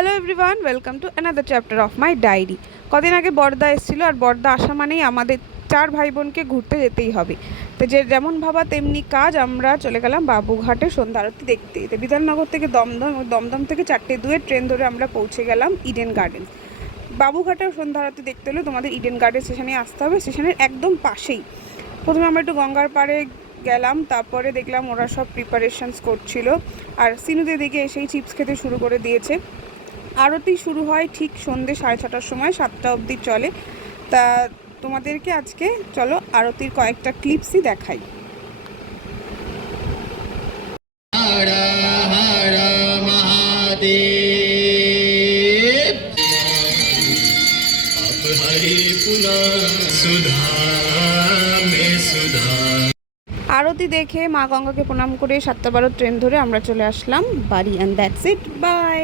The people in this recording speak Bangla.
Hello everyone, welcome to another chapter of my diary. কদিন আগে বড়দা এসেছিলো, আর বড়দা আসা মানেই আমাদের 4 ভাই বোনকে ঘুরতে যেতেই হবে। তো যেমন ভাবা তেমনি কাজ, আমরা চলে গেলাম বাবুঘাটে সন্ধ্যা আরতি দেখতে। তো বিধাননগর থেকে দমদম থেকে 4:02 ট্রেন ধরে আমরা পৌঁছে গেলাম ইডেন গার্ডেন। বাবুঘাটে সন্ধ্যা আরতি দেখতে হলে তোমাদের ইডেন গার্ডেন স্টেশনে আসতে হবে, স্টেশনের একদম পাশেই। প্রথমে আমরা একটু গঙ্গার পাড়ে গেলাম, তারপরে দেখলাম ওরা সব প্রিপারেশনস করছিল, আর সিনুদের দিকে এসেই চিপস খেতে শুরু করে দিয়েছে। আরতি শুরু হয় ঠিক সন্ধ্যে 6:30টার সময়, 7টা অবধি চলে। তা তোমাদেরকে আজকে চলো আরতির কয়েকটা ক্লিপসই দেখাই। আরতি দেখে মা গঙ্গাকে প্রণাম করে 7:12 ট্রেন ধরে আমরা চলে আসলাম বাড়ি। And that's it, by.